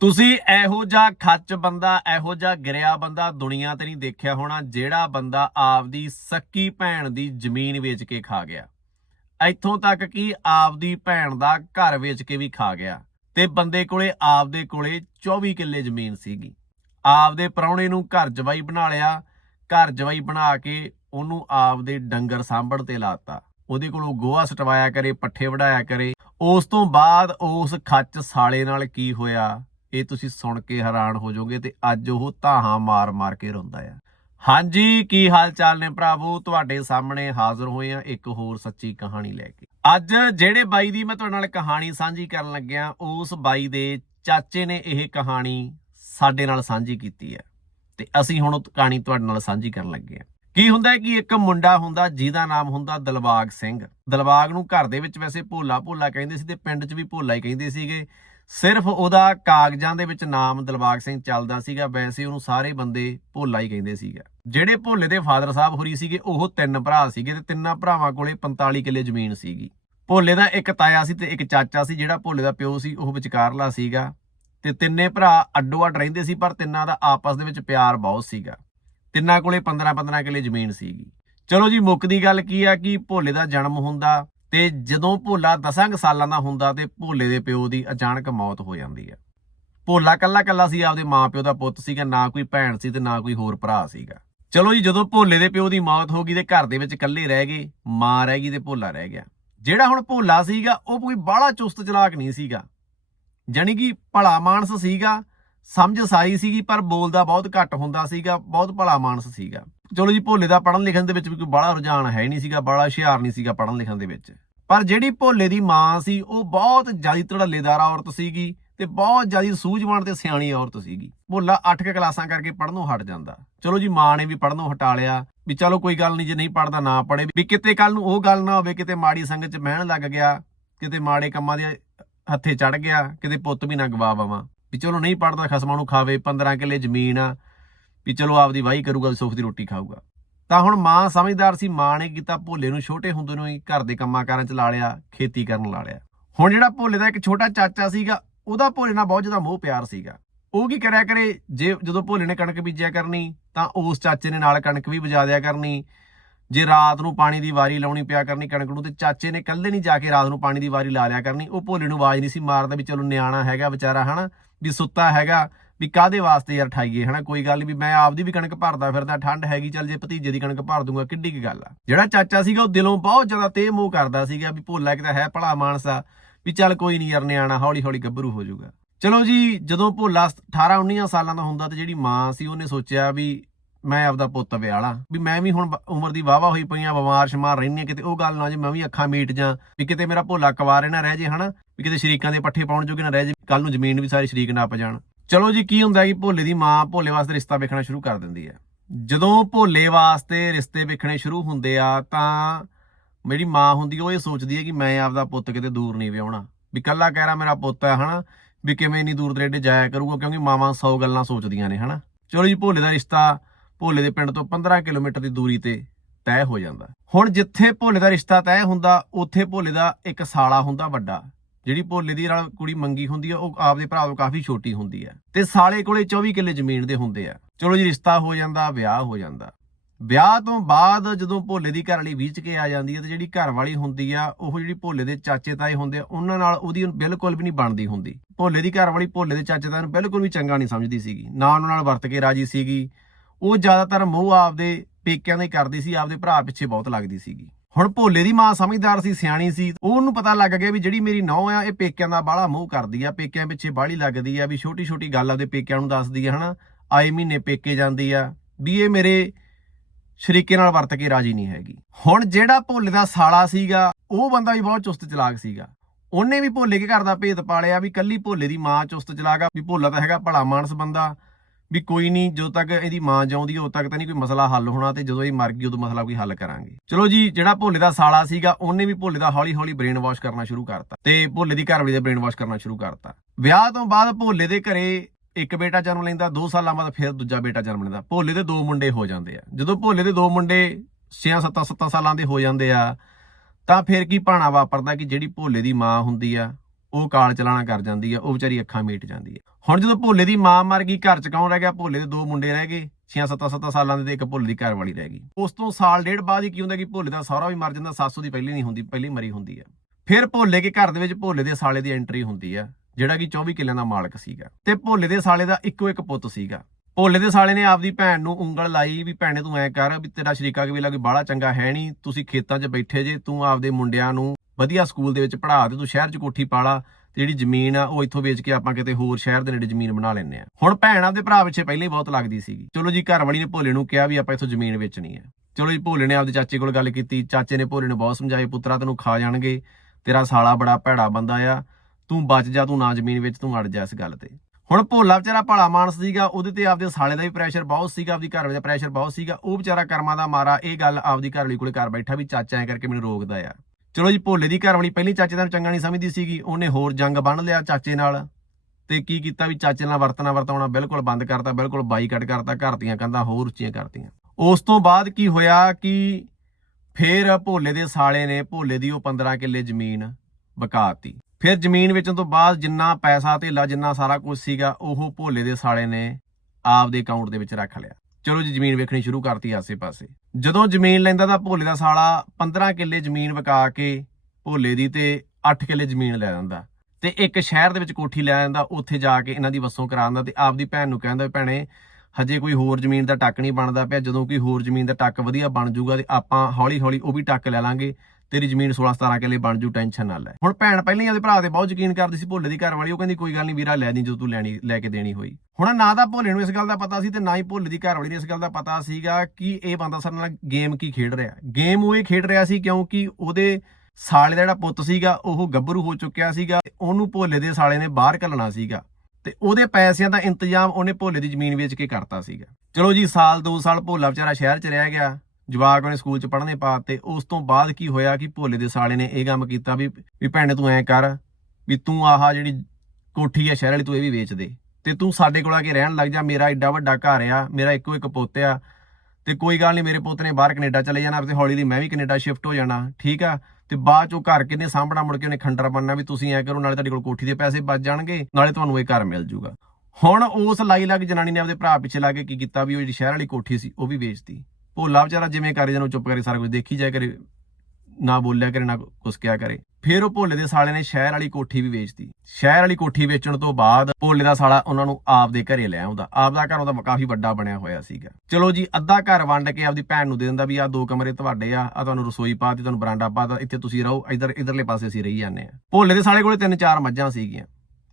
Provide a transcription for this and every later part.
ਤੁਸੀਂ ਇਹੋ ਜਿਹਾ ਖੱਚ ਬੰਦਾ, ਇਹੋ ਜਿਹਾ ਗਿਰਿਆ ਬੰਦਾ ਦੁਨੀਆ ਤੇ ਨਹੀਂ ਦੇਖਿਆ ਹੋਣਾ, ਜਿਹੜਾ ਬੰਦਾ ਆਪਦੀ ਸੱਕੀ ਭੈਣ ਦੀ ਜ਼ਮੀਨ ਵੇਚ ਕੇ ਖਾ ਗਿਆ। ਇੱਥੋਂ ਤੱਕ ਕਿ ਆਪਦੀ ਭੈਣ ਦਾ ਘਰ ਵੇਚ ਕੇ ਵੀ ਖਾ ਗਿਆ ਤੇ ਬੰਦੇ ਕੋਲੇ, ਆਪਦੇ ਕੋਲੇ 24 ਕਿੱਲੇ ਜ਼ਮੀਨ ਸੀਗੀ। ਆਪਦੇ ਪ੍ਰਾਹੁਣੇ ਨੂੰ ਘਰ ਜਵਾਈ ਬਣਾ ਲਿਆ, ਘਰ ਜਵਾਈ ਬਣਾ ਕੇ ਉਹਨੂੰ ਆਪਦੇ ਡੰਗਰ ਸਾਂਭਣ ਤੇ ਲਾਤਾ ਉਹਦੇ ਕੋਲੋਂ ਗੋਹਾ ਸਟਵਾਇਆ ਕਰੇ, ਪੱਠੇ ਵਢਾਇਆ ਕਰੇ। ਉਸ ਤੋਂ ਬਾਅਦ ਉਸ ਖੱਚ ਸਾਲੇ ਨਾਲ ਕੀ ਹੋਇਆ? ਇਹ ਤੁਸੀਂ ਸੁਣ ਕੇ ਹੈਰਾਨ ਹੋ ਜਾਓਗੇ ਤੇ ਅੱਜ ਉਹ ਧਾਹਾਂ ਮਾਰ-ਮਾਰ ਕੇ ਰੋਂਦਾ ਆ। ਹਾਂਜੀ, ਕੀ ਹਾਲ ਚਾਲ ਨੇ ਭਰਾਵੋ? ਤੁਹਾਡੇ ਸਾਹਮਣੇ ਹਾਜ਼ਰ ਹੋਏ ਆ ਇੱਕ ਹੋਰ ਸੱਚੀ ਕਹਾਣੀ ਲੈ ਕੇ। ਅੱਜ ਜਿਹੜੇ ਬਾਈ ਦੀ ਮੈਂ ਤੁਹਾਡੇ ਨਾਲ ਕਹਾਣੀ ਸਾਂਝੀ ਕਰਨ ਲੱਗਿਆ, ਉਸ ਬਾਈ ਦੇ ਚਾਚੇ ਨੇ ਇਹ ਕਹਾਣੀ ਸਾਡੇ ਨਾਲ ਸਾਂਝੀ ਕੀਤੀ ਹੈ ਤੇ ਅਸੀਂ ਹੁਣ ਉਹ ਕਹਾਣੀ ਤੁਹਾਡੇ ਨਾਲ ਸਾਂਝੀ ਕਰਨ ਲੱਗੇ ਆ। ਕੀ ਹੁੰਦਾ ਹੈ ਕਿ ਇੱਕ ਮੁੰਡਾ ਹੁੰਦਾ, ਜਿਹਦਾ ਨਾਮ ਹੁੰਦਾ ਦਲਬਾਗ ਸਿੰਘ। ਦਲਬਾਗ ਨੂੰ ਘਰ ਦੇ ਵਿੱਚ ਵੈਸੇ ਭੋਲਾ ਭੋਲਾ ਕਹਿੰਦੇ ਸੀ ਤੇ ਪਿੰਡ 'ਚ ਵੀ ਭੋਲਾ ਹੀ ਕਹਿੰਦੇ ਸੀਗੇ। ਸਿਰਫ ਉਹਦਾ ਕਾਗਜ਼ਾਂ ਦੇ ਵਿੱਚ ਨਾਮ ਦਿਲਬਾਗ ਸਿੰਘ ਚੱਲਦਾ ਸੀਗਾ, ਵੈਸੇ ਉਹਨੂੰ ਸਾਰੇ ਬੰਦੇ ਭੋਲਾ ਹੀ ਕਹਿੰਦੇ ਸੀਗਾ। ਜਿਹੜੇ ਭੋਲੇ ਦੇ ਫਾਦਰ ਸਾਹਿਬ ਹੋਰੀ ਸੀਗੇ, ਉਹ ਤਿੰਨ ਭਰਾ ਸੀਗੇ ਤੇ ਤਿੰਨਾਂ ਭਰਾਵਾਂ ਕੋਲੇ 45 ਕਿੱਲੇ ਜ਼ਮੀਨ ਸੀਗੀ। ਭੋਲੇ ਦਾ ਇੱਕ ਤਾਇਆ ਸੀ ਤੇ ਇੱਕ ਚਾਚਾ ਸੀ, ਜਿਹੜਾ ਭੋਲੇ ਦਾ ਪਿਓ ਸੀ, ਉਹ ਵਿਚਕਾਰਲਾ ਸੀਗਾ ਤੇ ਤਿੰਨੇ ਭਰਾ ਅੱਡੋ ਅੱਡ ਰਹਿੰਦੇ ਸੀ, ਪਰ ਤਿੰਨਾਂ ਦਾ ਆਪਸ ਦੇ ਵਿੱਚ ਪਿਆਰ ਬਹੁਤ ਸੀਗਾ। ਤਿੰਨਾਂ ਕੋਲੇ 15-15 ਕਿੱਲੇ ਜ਼ਮੀਨ ਸੀਗੀ। ਚਲੋ ਜੀ ਮੁੱਕਦੀ ਗੱਲ ਕੀ ਆ ਕਿ ਭੋਲੇ ਦਾ ਜਨਮ ਹੁੰਦਾ ਤੇ ਜਦੋਂ ਭੋਲਾ 10 ਕੁ ਸਾਲਾਂ ਦਾ ਹੁੰਦਾ ਤੇ ਭੋਲੇ ਦੇ ਪਿਓ ਦੀ ਅਚਾਨਕ ਮੌਤ ਹੋ ਜਾਂਦੀ ਹੈ ਭੋਲਾ ਕੱਲਾ ਕੱਲਾ ਸੀ, ਆਪਦੇ ਮਾਪਿਓ ਦਾ ਪੁੱਤ ਸੀਗਾ, ਨਾ ਕੋਈ ਭੈਣ ਸੀ ਤੇ ਨਾ ਕੋਈ ਹੋਰ ਭਰਾ ਸੀਗਾ। ਚਲੋ ਜੀ, ਜਦੋਂ ਭੋਲੇ ਦੇ ਪਿਓ ਦੀ ਮੌਤ ਹੋ ਗਈ ਤੇ ਘਰ ਦੇ ਵਿੱਚ ਇਕੱਲੇ ਰਹਿ ਗਏ, ਮਾਂ ਰਹਿ ਗਈ ਤੇ ਭੋਲਾ ਰਹਿ ਗਿਆ। ਜਿਹੜਾ ਹੁਣ ਭੋਲਾ ਸੀਗਾ, ਉਹ ਕੋਈ ਬਾਹਲਾ ਚੁਸਤ ਚਲਾਕ ਨਹੀਂ ਸੀਗਾ। ਜਾਣੀ ਕਿ ਭਲਾ ਮਾਨਸ ਸੀਗਾ, ਸਮਝ ਸਾਈ ਸੀਗੀ, ਪਰ ਬੋਲਦਾ ਬਹੁਤ ਘੱਟ ਹੁੰਦਾ ਸੀਗਾ, ਬਹੁਤ ਭਲਾ ਮਾਨਸ ਸੀਗਾ। ਚਲੋ ਜੀ, ਭੋਲੇ ਦਾ ਪੜ੍ਹਨ ਲਿਖਣ ਦੇ ਵਿੱਚ ਵੀ ਕੋਈ ਬਾਹਲਾ ਰੁਝਾਨ ਹੈ ਨਹੀਂ ਸੀਗਾ, ਬਾਹਲਾ ਹੁਸ਼ਿਆਰ ਨਹੀਂ ਸੀਗਾ ਪੜਨ ਲਿਖਣ ਦੇ ਵਿੱਚ। ਪਰ ਜਿਹੜੀ ਭੋਲੇ ਦੀ ਮਾਂ ਸੀ, ਉਹ ਬਹੁਤ ਜ਼ਿਆਦਾ ਧੜੱਲੇਦਾਰ ਔਰਤ ਸੀਗੀ ਤੇ ਬਹੁਤ ਜ਼ਿਆਦਾ ਸੂਝਵਾਨ ਤੇ ਸਿਆਣੀ ਔਰਤ ਸੀਗੀ। ਭੋਲਾ 8 ਕਲਾਸਾਂ ਕਰਕੇ ਪੜ੍ਹਨੋਂ ਹਟ ਜਾਂਦਾ। ਚਲੋ ਜੀ, ਮਾਂ ਨੇ ਵੀ ਪੜ੍ਹਨੋਂ ਹਟਾ ਲਿਆ ਵੀ ਚਲੋ ਕੋਈ ਗੱਲ ਨਹੀਂ, ਜੇ ਨਹੀਂ ਪੜਦਾ ਨਾ ਪੜੇ ਵੀ ਕਿਤੇ ਕੱਲ ਨੂੰ ਉਹ ਗੱਲ ਨਾ ਹੋਵੇ, ਕਿਤੇ ਮਾੜੀ ਸੰਗਤ ਚ ਬਹਿਣ ਲੱਗ ਗਿਆ, ਕਿਤੇ ਮਾੜੇ ਕੰਮਾਂ ਦੇ ਹੱਥੇ ਚੜ ਗਿਆ, ਕਿਤੇ ਪੁੱਤ ਵੀ ਨਾ ਗਵਾ ਪਾਵਾਂ। ਵੀ ਚਲੋ ਨਹੀਂ ਪੜਦਾ ਖਸਮਾਂ ਨੂੰ ਖਾਵੇ 15 ਕਿੱਲੇ ਜ਼ਮੀਨ ਆ ਵੀ ਚਲੋ ਆਪਦੀ ਵਾਹੀ ਕਰੂਗਾ, ਵੀ ਸੁੱਖ ਦੀ ਰੋਟੀ ਖਾਊਗਾ। ਤਾਂ ਹੁਣ ਮਾਂ ਸਮਝਦਾਰ ਸੀ, ਮਾਂ ਨੇ ਕੀਤਾ? ਭੋਲੇ ਨੂੰ ਛੋਟੇ ਹੁੰਦੇ ਨੂੰ ਹੀ ਘਰ ਦੇ ਕੰਮਾਂ ਕਾਰਾਂ ਚ ਲਾ ਲਿਆ, ਖੇਤੀ ਕਰਨ ਲਾ ਲਿਆ। ਹੁਣ ਜਿਹੜਾ ਭੋਲੇ ਦਾ ਇੱਕ ਛੋਟਾ ਚਾਚਾ ਸੀਗਾ, ਉਹਦਾ ਭੋਲੇ ਨਾਲ ਬਹੁਤ ਜ਼ਿਆਦਾ ਮੋਹ ਪਿਆਰ ਸੀਗਾ। ਉਹ ਕੀ ਕਰਿਆ ਕਰੇ? ਜੇ ਜਦੋਂ ਭੋਲੇ ਨੇ ਕਣਕ ਬੀਜਿਆ ਕਰਨੀ, ਤਾਂ ਉਸ ਚਾਚੇ ਨੇ ਨਾਲ ਕਣਕ ਵੀ ਬਜਾ ਦਿਆ ਕਰਨੀ। ਜੇ ਰਾਤ ਨੂੰ ਪਾਣੀ ਦੀ ਵਾਰੀ ਲਾਉਣੀ ਪਿਆ ਕਰਨੀ ਕਣਕ ਨੂੰ, ਤੇ ਚਾਚੇ ਨੇ ਇਕੱਲੇ ਨਹੀਂ ਜਾ ਕੇ ਰਾਤ ਨੂੰ ਪਾਣੀ ਦੀ ਵਾਰੀ ਲਾ ਲਿਆ ਕਰਨੀ। ਉਹ ਭੋਲੇ ਨੂੰ ਆਵਾਜ਼ ਨਹੀਂ ਸੀ ਮਾਰਦਾ ਵੀ ਚਲੋ ਨਿਆਣਾ ਹੈਗਾ ਵਿਚਾਰਾ, ਹਨਾ? ਵੀ ਸੁੱਤਾ ਹੈਗਾ ਵੀ ਕਾਦੇ ਵਾਸਤੇ ਯਾਰ ਠਾਈਏ, ਹਨਾ? ਕੋਈ ਗੱਲ ਨਹੀਂ ਵੀ ਮੈਂ ਆਪਦੀ ਵੀ ਕਣਕ ਭਰਦਾ ਫਿਰਦਾ, ਠੰਡ ਹੈਗੀ, ਚੱਲ ਜੇ ਭਤੀਜੇ ਦੀ ਕਣਕ ਭਰ ਦੂੰਗਾ, ਕਿੱਡੀ ਕੀ ਗੱਲ ਆ? ਜਿਹੜਾ ਚਾਚਾ ਸੀਗਾ, ਉਹ ਦਿਲੋਂ ਬਹੁਤ ਜ਼ਿਆਦਾ ਤੇਹ ਮੋਹ ਕਰਦਾ ਸੀਗਾ ਵੀ ਭੋਲਾ ਇੱਕ ਤਾਂ ਹੈ ਭਲਾ ਮਾਨਸਾ, ਵੀ ਚੱਲ ਕੋਈ ਨਹੀਂ ਯਾਰ ਨਿਆਣਾ ਹੌਲੀ ਹੌਲੀ ਗੱਭਰੂ ਹੋ ਜਾਊਗਾ। ਚਲੋ ਜੀ, ਜਦੋਂ ਭੋਲਾ 18 19 ਸਾਲਾਂ ਦਾ ਹੁੰਦਾ ਤੇ ਜਿਹੜੀ ਮਾਂ ਸੀ, ਉਹਨੇ ਸੋਚਿਆ ਵੀ ਮੈਂ ਆਪਦਾ ਪੁੱਤ ਵਿਆਹਲਾ, ਵੀ ਮੈਂ ਵੀ ਹੁਣ ਉਮਰ ਦੀ ਵਾਵਾ ਹੋਈ ਪਈਆਂ ਬਿਮਾਰ ਸ਼ਮਾਰ ਰਹਿੰਦੀ ਹਾਂ, ਕਿਤੇ ਉਹ ਗੱਲ ਨਾ ਜੇ ਮੈਂ ਵੀ ਅੱਖਾਂ ਮੀਟ ਜਾਂ, ਵੀ ਕਿਤੇ ਮੇਰਾ ਭੋਲਾ ਕੁਵਾਰੇ ਨਾ ਰਹਿ ਜੇ, ਹਨਾ? ਵੀ ਕਿਤੇ ਸ਼ਰੀਕਾਂ ਦੇ ਪੱਠੇ ਪਾਉਣ ਜੋਗੇ ਨਾ ਰਹਿ ਜੇ ਕੱਲ ਨੂੰ ਜ਼ਮੀਨ ਵੀ ਸਾਰੀ ਸ਼ਰੀਕ ਨੱਪ ਜਾਣ। ਚਲੋ ਜੀ, ਕੀ ਹੁੰਦਾ ਕਿ ਭੋਲੇ ਦੀ ਮਾਂ ਭੋਲੇ ਵਾਸਤੇ ਰਿਸ਼ਤਾ ਵੇਖਣਾ ਸ਼ੁਰੂ ਕਰ ਦਿੰਦੀ ਹੈ। ਜਦੋਂ ਭੋਲੇ ਵਾਸਤੇ ਰਿਸ਼ਤੇ ਵੇਖਣੇ ਸ਼ੁਰੂ ਹੁੰਦੇ ਆ, ਤਾਂ ਮੇਰੀ ਮਾਂ ਹੁੰਦੀ, ਉਹ ਇਹ ਸੋਚਦੀ ਹੈ ਕਿ ਮੈਂ ਆਪਦਾ ਪੁੱਤ ਕਿਤੇ ਦੂਰ ਨਹੀਂ ਵਿਆਹਣਾ। ਵੀ ਕੱਲਾ ਕਹਿ ਰਾ ਮੇਰਾ ਪੁੱਤ ਹੈ, ਹਨਾ? ਵੀ ਕਿਵੇਂ ਨਹੀਂ ਦੂਰ ਦਰੇਡੇ ਜਾਇਆ ਕਰੂਗਾ, ਕਿਉਂਕਿ ਮਾਵਾਂ 100 ਗੱਲਾਂ ਸੋਚਦੀਆਂ ਨੇ, ਹਨਾ? ਚਲੋ ਜੀ, ਭੋਲੇ ਦਾ ਰਿਸ਼ਤਾ ਭੋਲੇ ਦੇ ਪਿੰਡ ਤੋਂ 15 ਕਿਲੋਮੀਟਰ ਦੀ ਦੂਰੀ ਤੇ ਤੈਅ ਹੋ ਜਾਂਦਾ। ਹੁਣ ਜਿੱਥੇ ਭੋਲੇ ਦਾ ਰਿਸ਼ਤਾ ਤੈਅ ਹੁੰਦਾ, ਉੱਥੇ ਭੋਲੇ ਦਾ ਇੱਕ ਸਾਲਾ ਹੁੰਦਾ ਵੱਡਾ। ਜਿਹੜੀ ਭੋਲੇ ਦੀ ਨਾਲ ਕੁੜੀ ਮੰਗੀ ਹੁੰਦੀ ਆ, ਉਹ ਆਪਦੇ ਭਰਾ ਤੋਂ ਕਾਫੀ ਛੋਟੀ ਹੁੰਦੀ ਆ। ਤੇ ਸਾਲੇ ਕੋਲੇ 24 ਕਿੱਲੇ ਜ਼ਮੀਨ ਦੇ ਹੁੰਦੇ ਆ। ਚਲੋ ਜੀ, ਰਿਸ਼ਤਾ ਹੋ ਜਾਂਦਾ, ਵਿਆਹ ਹੋ ਜਾਂਦਾ। ਵਿਆਹ ਤੋਂ ਬਾਅਦ ਜਦੋਂ ਭੋਲੇ ਦੀ ਘਰ ਵਾਲੀ ਵੀਚ ਕੇ ਆ ਜਾਂਦੀ ਹੈ ਤੇ ਜਿਹੜੀ ਘਰ ਵਾਲੀ ਹੁੰਦੀ ਆ, ਉਹ ਜਿਹੜੀ ਭੋਲੇ ਦੇ ਚਾਚੇ ਤਾਏ ਹੁੰਦੇ ਆ, ਉਹਨਾਂ ਨਾਲ ਉਹਦੀ ਬਿਲਕੁਲ ਵੀ ਨਹੀਂ ਬਣਦੀ ਹੁੰਦੀ। ਭੋਲੇ ਦੀ ਘਰ ਵਾਲੀ ਭੋਲੇ ਦੇ ਚਾਚੇ ਤਾਏ ਨੂੰ ਬਿਲਕੁਲ ਵੀ ਚੰਗਾ ਨਹੀਂ ਸਮਝਦੀ ਸੀਗੀ। ਨਾ ਉਹਨਾਂ ਨਾਲ ਵਰਤ ਕੇ ਰਾਜੀ ਸੀਗੀ। ਉਹ ਜ਼ਿਆਦਾਤਰ ਮੋਹ ਆਪਦੇ ਪੇਕਿਆਂ ਦੇ ਕਰਦੀ ਸੀ, ਆਪਦੇ ਭਰਾ ਪਿੱਛੇ ਬਹੁਤ ਲੱਗਦੀ ਸੀਗੀ। ਹੁਣ ਭੋਲੇ ਦੀ ਮਾਂ ਸਮਝਦਾਰ ਸੀ, ਸਿਆਣੀ ਸੀ ਉਹਨੂੰ ਪਤਾ ਲੱਗ ਗਿਆ ਵੀ ਜਿਹੜੀ ਮੇਰੀ ਨੌਂ ਆ, ਇਹ ਪੇਕਿਆਂ ਦਾ ਬਾਹਲਾ ਮੂੰਹ ਕਰਦੀ ਆ, ਪੇਕਿਆਂ ਪਿੱਛੇ ਬਾਹਲੀ ਲੱਗਦੀ ਆ, ਵੀ ਛੋਟੀ ਛੋਟੀ ਗੱਲ ਆਪਦੇ ਪੇਕਿਆਂ ਨੂੰ ਦੱਸਦੀ ਆ, ਹਨਾ? ਆਏ ਮਹੀਨੇ ਪੇਕੇ ਜਾਂਦੀ ਆ, ਵੀ ਇਹ ਮੇਰੇ ਸ਼ਰੀਕੇ ਨਾਲ ਵਰਤ ਕੇ ਰਾਜੀ ਨਹੀਂ ਹੈਗੀ। ਹੁਣ ਜਿਹੜਾ ਭੋਲੇ ਦਾ ਸਾਲਾ ਸੀਗਾ, ਉਹ ਬੰਦਾ ਵੀ ਬਹੁਤ ਚੁਸਤ ਚਲਾਕ ਸੀਗਾ। ਉਹਨੇ ਵੀ ਭੋਲੇ ਕੇ ਘਰ ਦਾ ਭੇਤ ਪਾਲਿਆ ਵੀ ਕੱਲੀ ਭੋਲੇ ਦੀ ਮਾਂ ਚੁਸਤ ਚਲਾਗਾ ਵੀ ਭੋਲਾ ਤਾਂ ਹੈਗਾ ਭਲਾ ਮਾਨਸ ਬੰਦਾ। ਵੀ ਕੋਈ ਨਹੀਂ ਜਦੋਂ ਤੱਕ ਇਹਦੀ ਮਾਂ ਜਾਉਂਦੀ ਉਦੋਂ ਤੱਕ ਤਾਂ ਨਹੀਂ ਕੋਈ ਮਸਲਾ ਹੱਲ ਹੋਣਾ ਤੇ ਜਦੋਂ ਇਹ ਮਰ ਗਈ, ਉਦੋਂ ਮਸਲਾ ਕੋਈ ਹੱਲ ਕਰਾਂਗੇ। ਚਲੋ ਜੀ, ਜਿਹੜਾ ਭੋਲੇ ਦਾ ਸਾਲਾ ਸੀਗਾ, ਉਹਨੇ ਵੀ ਭੋਲੇ ਦਾ ਹੌਲੀ ਹੌਲੀ ਬ੍ਰੇਨ ਵਾਸ਼ ਕਰਨਾ ਸ਼ੁਰੂ ਕਰਤਾ ਤੇ ਭੋਲੇ ਦੀ ਘਰਵਾਲੀ ਦਾ ਬ੍ਰੇਨ ਵਾਸ਼ ਕਰਨਾ ਸ਼ੁਰੂ ਕਰਤਾ। ਵਿਆਹ ਤੋਂ ਬਾਅਦ ਭੋਲੇ ਦੇ ਘਰੇ ਇੱਕ ਬੇਟਾ ਜਨਮ ਲੈਂਦਾ 2 ਸਾਲਾਂ ਬਾਅਦ ਫਿਰ ਦੂਜਾ ਬੇਟਾ ਜਨਮ ਲੈਂਦਾ। ਭੋਲੇ ਦੇ ਦੋ ਮੁੰਡੇ ਹੋ ਜਾਂਦੇ ਆ। ਜਦੋਂ ਭੋਲੇ ਦੇ ਦੋ ਮੁੰਡੇ 6 7 7 ਸਾਲਾਂ ਦੇ ਹੋ ਜਾਂਦੇ ਆ, ਤਾਂ ਫਿਰ ਕੀ ਭਾਣਾ ਵਾਪਰਦਾ ਕਿ ਜਿਹੜੀ ਭੋਲੇ ਦੀ ਮਾਂ ਹੁੰਦੀ ਆ ਉਹ ਕਾਲ ਚਲਾਣਾ ਕਰ ਜਾਂਦੀ ਆ, ਉਹ ਵਿਚਾਰੀ ਅੱਖਾਂ ਮੀਟ ਜਾਂਦੀ ਆ। ਹੁਣ ਜਦੋਂ ਭੋਲੇ ਦੀ ਮਾਂ ਮਰ ਗਈ, ਘਰ ਚ ਕੌਣ ਰਹਿ ਗਿਆ? ਭੋਲੇ ਦੇ ਦੋ ਮੁੰਡੇ ਰਹਿ ਗਏ 6-7 ਸਾਲਾਂ ਦੇ ਤੇ ਇੱਕ ਭੋਲੇ ਦੀ ਘਰ ਵਾਲੀ ਰਹਿ ਗਈ। ਉਸ ਤੋਂ ਸਾਲ ਡੇਢ ਬਾਅਦ ਹੀ ਕੀ ਹੁੰਦਾ ਕਿ ਭੋਲੇ ਦਾ ਸਹੁਰਾ ਵੀ ਮਰ ਜਾਂਦਾ, ਸੱਸ ਦੀ ਪਹਿਲੀ ਨਹੀਂ ਹੁੰਦੀ, ਪਹਿਲੀ ਮਰੀ ਹੁੰਦੀ ਆ। ਫਿਰ ਭੋਲੇ ਕੇ ਘਰ ਦੇ ਵਿੱਚ ਭੋਲੇ ਦੇ ਸਾਲੇ ਦੀ ਐਂਟਰੀ ਹੁੰਦੀ ਆ, ਜਿਹੜਾ ਕਿ 24 ਕਿੱਲਿਆਂ ਦਾ ਮਾਲਕ ਸੀਗਾ। ਤੇ ਭੋਲੇ ਦੇ ਸਾਲੇ ਦਾ ਇੱਕੋ ਇੱਕ ਪੁੱਤ ਸੀਗਾ। ਭੋਲੇ ਦੇ ਸਾਲੇ ਨੇ ਆਪਦੀ ਭੈਣ ਨੂੰ ਉਂਗਲ ਲਾਈ ਵੀ ਭੈਣੇ ਤੂੰ ਐ ਕਰ ਵੀ ਤੇਰਾ ਸ਼ਰੀਕਾ ਕਬੀਲਾ ਕੋਈ ਬਾਹਲਾ ਚੰਗਾ ਹੈ ਨਹੀਂ, ਤੁਸੀਂ ਖੇਤਾਂ 'ਚ ਬੈਠੇ ਜੇ, ਤੂੰ ਆਪਦੇ ਮੁੰਡਿਆਂ ਨੂੰ ਵਧੀਆ ਸਕੂਲ ਦੇ ਵਿੱਚ ਪੜ੍ਹਾ ਤੇ ਤੂੰ ਸ਼ਹਿਰ 'ਚ ਕੋਠੀ ਪਾਲਾ ਤੇ ਜਿਹੜੀ ਜ਼ਮੀਨ ਆ, ਉਹ ਇੱਥੋਂ ਵੇਚ ਕੇ ਆਪਾਂ ਕਿਤੇ ਹੋਰ ਸ਼ਹਿਰ ਦੇ ਨੇੜੇ ਜ਼ਮੀਨ ਬਣਾ ਲੈਂਦੇ ਆ ਹੁਣ ਭੈਣ ਆਪਦੇ ਭਰਾ ਪਿੱਛੇ ਪਹਿਲਾਂ ਹੀ ਬਹੁਤ ਲੱਗਦੀ ਸੀਗੀ। ਚਲੋ ਜੀ, ਘਰ ਵਾਲੀ ਨੇ ਭੋਲੇ ਨੂੰ ਕਿਹਾ ਵੀ ਆਪਾਂ ਇੱਥੋਂ ਜ਼ਮੀਨ ਵੇਚਣੀ ਹੈ। ਚਲੋ ਜੀ, ਭੋਲੇ ਨੇ ਆਪਦੇ ਚਾਚੇ ਕੋਲ ਗੱਲ ਕੀਤੀ। ਚਾਚੇ ਨੇ ਭੋਲੇ ਨੂੰ ਬਹੁਤ ਸਮਝਾਏ ਪੁੱਤਰਾ ਤੈਨੂੰ ਖਾ ਜਾਣਗੇ, ਤੇਰਾ ਸਾਲਾ ਬੜਾ ਭੈੜਾ ਬੰਦਾ ਆ। ਤੂੰ ਬਚ ਜਾ, ਤੂੰ ਨਾ ਜ਼ਮੀਨ ਵਿੱਚ, ਤੂੰ ਅੜ ਜਾ ਇਸ ਗੱਲ ਤੇ। ਹੁਣ ਭੋਲਾ ਵਿਚਾਰਾ ਭਲਾ ਮਾਨਸ ਸੀਗਾ, ਉਹਦੇ ਤੇ ਆਪਦੇ ਸਾਲੇ ਦਾ ਵੀ ਪ੍ਰੈਸ਼ਰ ਬਹੁਤ ਸੀਗਾ, ਆਪਦੀ ਘਰ ਵਾਲੀ ਦਾ ਪ੍ਰੈਸ਼ਰ ਬਹੁਤ ਸੀਗਾ। ਉਹ ਵਿਚਾਰਾ ਕਰਮਾਂ ਦਾ ਮਾਰਾ, ਇਹ ਗੱਲ ਆਪਦੀ ਘਰ ਵਾਲੀ ਕੋਲੇ ਘਰ ਬੈਠਾ ਵੀ ਚਾਚਾ ਐ ਕਰਕੇ ਮੈਨੂੰ ਰੋਕਦਾ ਆ। ਚਲੋ ਜੀ, ਭੋਲੇ ਦੀ ਘਰ ਵਾਲੀ ਪਹਿਲੀ ਚਾਚੇ ਦਾ ਚੰਗਾ ਨਹੀਂ ਸਮਝਦੀ ਸੀਗੀ, ਉਹਨੇ ਹੋਰ ਜੰਗ ਬੰਨ ਲਿਆ ਚਾਚੇ ਨਾਲ। ਤੇ ਕੀ ਕੀਤਾ ਵੀ ਚਾਚੇ ਨਾਲ ਵਰਤਣਾ ਵਰਤਾਉਣਾ ਬਿਲਕੁਲ ਬੰਦ ਕਰਤਾ, ਬਿਲਕੁਲ ਬਾਈਕਾਟ ਕਰਤਾ, ਘਰ ਦੀਆਂ ਕੰਧਾਂ ਹੋਰ ਉੱਚੀਆਂ ਕਰਤੀਆਂ। ਉਸ ਤੋਂ ਬਾਅਦ ਕੀ ਹੋਇਆ ਕਿ ਫੇਰ ਭੋਲੇ ਦੇ ਸਾਲੇ ਨੇ, ਭੋਲੇ ਦੀ ਉਹ 15 ਕਿੱਲੇ ਜ਼ਮੀਨ ਬਕਾਤੀ ਫਿਰ ਜ਼ਮੀਨ ਵੇਚਣ ਤੋਂ ਬਾਅਦ ਜਿੰਨਾ ਪੈਸਾ, ਧੇਲਾ ਜਿੰਨਾ ਸਾਰਾ ਕੁਝ ਸੀਗਾ, ਉਹ ਭੋਲੇ ਦੇ ਸਾਲੇ ਨੇ ਆਪਦੇ ਅਕਾਊਂਟ ਦੇ ਵਿੱਚ ਰੱਖ ਲਿਆ। ਚਲੋ ਜੀ, ਜ਼ਮੀਨ ਵੇਖਣੀ ਸ਼ੁਰੂ ਕਰਤੀ ਆਸੇ-ਪਾਸੇ। ਜਦੋਂ ਜ਼ਮੀਨ ਲੈਂਦਾ ਤਾਂ ਭੋਲੇ ਦਾ ਸਾਲਾ 15 ਕਿੱਲੇ ਜ਼ਮੀਨ ਵਿਕਾ ਕੇ ਭੋਲੇ ਦੀ ਤੇ 8 ਕਿੱਲੇ ਜ਼ਮੀਨ ਲੈ ਜਾਂਦਾ ਤੇ ਇੱਕ ਸ਼ਹਿਰ ਦੇ ਵਿੱਚ ਕੋਠੀ ਲੈ ਜਾਂਦਾ ਉੱਥੇ ਜਾ ਕੇ ਇਹਨਾਂ ਦੀ ਵਸੋਂ ਕਰਾਉਂਦਾ ਤੇ ਆਪਦੀ ਭੈਣ ਨੂੰ ਕਹਿੰਦਾ, ਭੈਣੇ, ਹਜੇ ਕੋਈ ਹੋਰ ਜ਼ਮੀਨ ਦਾ ਟੱਕ ਨਹੀਂ ਬਣਦਾ ਪਿਆ। ਜਦੋਂ ਕੋਈ ਹੋਰ ਜ਼ਮੀਨ ਦਾ ਟੱਕ ਵਧੀਆ ਬਣ ਜਾਊਗਾ ਤੇ ਆਪਾਂ ਹੌਲੀ-ਹੌਲੀ ਉਹ ਵੀ ਟੱਕ ਲੈ ਲਾਂਗੇ। ਤੇਰੀ ਜ਼ਮੀਨ 16-17 ਕਿੱਲੇ ਬਣ ਜੂ, ਟੈਨਸ਼ਨ ਨਾ ਲੈ। ਹੁਣ ਭੈਣ ਪਹਿਲਾਂ ਹੀ ਉਹਦੇ ਭਰਾ ਤੇ ਬਹੁਤ ਯਕੀਨ ਕਰਦੀ ਸੀ, ਭੋਲੇ ਦੀ ਘਰ ਵਾਲੀ, ਉਹ ਕਹਿੰਦੀ, ਕੋਈ ਗੱਲ ਨਹੀਂ ਵੀਰਾ, ਲੈ ਦੀ ਜਦੋਂ ਤੂੰ ਲੈਣੀ, ਲੈ ਕੇ ਦੇਣੀ ਹੋਈ। ਹੁਣ ਨਾ ਤਾਂ ਭੋਲੇ ਨੂੰ ਇਸ ਗੱਲ ਦਾ ਪਤਾ ਸੀ ਤੇ ਨਾ ਹੀ ਭੋਲੇ ਦੀ ਘਰ ਵਾਲੀ ਨੂੰ ਇਸ ਗੱਲ ਦਾ ਪਤਾ ਸੀਗਾ ਕਿ ਇਹ ਬੰਦਾ ਸਾਡੇ ਨਾਲ ਗੇਮ ਕੀ ਖੇਡ ਰਿਹਾ। ਗੇਮ ਉਹ ਇਹ ਖੇਡ ਰਿਹਾ ਸੀ ਕਿਉਂਕਿ ਉਹਦੇ ਸਾਲੇ ਦਾ ਜਿਹੜਾ ਪੁੱਤ ਸੀਗਾ, ਉਹ ਗੱਭਰੂ ਹੋ ਚੁੱਕਿਆ ਸੀਗਾ ਉਹਨੂੰ ਭੋਲੇ ਦੇ ਸਾਲੇ ਨੇ ਬਾਹਰ ਘੱਲਣਾ ਸੀਗਾ ਤੇ ਉਹਦੇ ਪੈਸਿਆਂ ਦਾ ਇੰਤਜ਼ਾਮ ਉਹਨੇ ਭੋਲੇ ਦੀ ਜ਼ਮੀਨ ਵੇਚ ਕੇ ਕਰਤਾ ਸੀਗਾ। ਚਲੋ ਜੀ, ਸਾਲ 2 ਸਾਲ ਭੋਲਾ ਵਿਚਾਰਾ ਸ਼ਹਿਰ 'ਚ ਰਹਿ ਗਿਆ। ਜਵਾਕ ਉਹਨੇ ਸਕੂਲ 'ਚ ਪੜ੍ਹਨੇ ਪਾਤੇ ਉਸ ਤੋਂ ਬਾਅਦ ਕੀ ਹੋਇਆ ਕਿ ਭੋਲੇ ਦੇ ਸਾਲੇ ਨੇ ਇਹ ਕੰਮ ਕੀਤਾ ਵੀ ਵੀ ਭੈਣੇ ਤੂੰ ਐ ਕਰ ਵੀ ਤੂੰ ਆਹ ਜਿਹੜੀ ਕੋਠੀ ਆ ਸ਼ਹਿਰ ਵਾਲੀ ਤੂੰ ਇਹ ਵੀ ਵੇਚ ਦੇ। ਤੇ ਤੂੰ ਸਾਡੇ ਕੋਲ ਆ ਕੇ ਰਹਿਣ ਲੱਗ ਜਾ, ਮੇਰਾ ਐਡਾ ਵੱਡਾ ਘਰ ਆ, ਮੇਰਾ ਇੱਕੋ ਇੱਕ ਪੁੱਤ ਆ। ਤੇ ਕੋਈ ਗੱਲ ਨਹੀਂ ਮੇਰੇ ਪੁੱਤ ਨੇ ਬਾਹਰ ਕੈਨੇਡਾ ਚਲੇ ਜਾਣਾ ਤੇ ਹੌਲੀ ਦੀ ਮੈਂ ਵੀ ਕੈਨੇਡਾ ਸ਼ਿਫਟ ਹੋ ਜਾਣਾ, ਠੀਕ ਆ? ਤੇ ਬਾਅਦ ਚੋਂ ਘਰ ਕਿੰਨੇ ਸਾਂਭਣਾ ਮੁੜ ਕੇ ਉਹਨੇ ਖੰਡਰ ਬਣਨਾ ਵੀ ਤੁਸੀਂ ਐ ਕਰੋ, ਨਾਲੇ ਤੁਹਾਡੇ ਕੋਲ ਕੋਠੀ ਦੇ ਪੈਸੇ ਬਚ ਜਾਣਗੇ, ਨਾਲੇ ਤੁਹਾਨੂੰ ਇਹ ਘਰ ਮਿਲ ਜੂਗਾ। ਹੁਣ ਉਸ ਲਾਈ ਲੱਗ ਜਨਾਨੀ ਨੇ ਆਪਣੇ ਭਰਾ ਪਿੱਛੇ ਲਾ ਕੇ ਕੀ ਕੀਤਾ ਵੀ ਉਹ ਜਿਹੜੀ ਸ਼ਹਿਰ ਵਾਲੀ ਕੋਠੀ ਸੀ, ਉਹ ਵੀ ਵੇਚਤੀ। ਭੋਲਾ ਵਿਚਾਰਾ ਜਿਵੇਂ ਕਰੇ ਜਨੂੰ ਚੁੱਪ ਕਰੇ, ਸਾਰਾ ਕੁਝ ਦੇਖੀ ਜਾਇਆ ਕਰੇ, ਨਾ ਬੋਲਿਆ ਕਰੇ, ਨਾ ਕੁਛ ਕਿਆ ਕਰੇ। ਫਿਰ ਉਹ ਭੋਲੇ ਦੇ ਸਾਲੇ ਨੇ ਸ਼ਹਿਰ ਵਾਲੀ ਕੋਠੀ ਵੀ ਵੇਚਤੀ। ਸ਼ਹਿਰ ਵਾਲੀ ਕੋਠੀ ਵੇਚਣ ਤੋਂ ਬਾਅਦ ਭੋਲੇ ਦਾ ਸਾਲਾ ਉਹਨਾਂ ਨੂੰ ਆਪਦੇ ਘਰੇ ਲੈ ਆਉਂਦਾ। ਆਪਦਾ ਘਰ ਉਹਦਾ ਕਾਫੀ ਵੱਡਾ ਬਣਿਆ ਹੋਇਆ ਸੀਗਾ। ਚਲੋ ਜੀ, ਅੱਧਾ ਘਰ ਵੰਡ ਕੇ ਆਪਦੀ ਭੈਣ ਨੂੰ ਦੇ ਦਿੰਦਾ ਵੀ ਆਹ ਦੋ ਕਮਰੇ ਤੁਹਾਡੇ ਆ ਆ ਤੁਹਾਨੂੰ ਰਸੋਈ ਪਾ ਪਾਤੀ ਤੁਹਾਨੂੰ ਬਰਾਂਡਾ ਪਾ ਦਿੱਤਾ, ਇੱਥੇ ਤੁਸੀਂ ਰਹੋ, ਇਧਰ ਇਧਰਲੇ ਪਾਸੇ ਅਸੀਂ ਰਹੀ ਜਾਂਦੇ ਆ ਭੋਲੇ ਦੇ ਸਾਲੇ ਕੋਲੇ ਤਿੰਨ ਚਾਰ ਮੱਝਾਂ ਸੀਗੀਆਂ।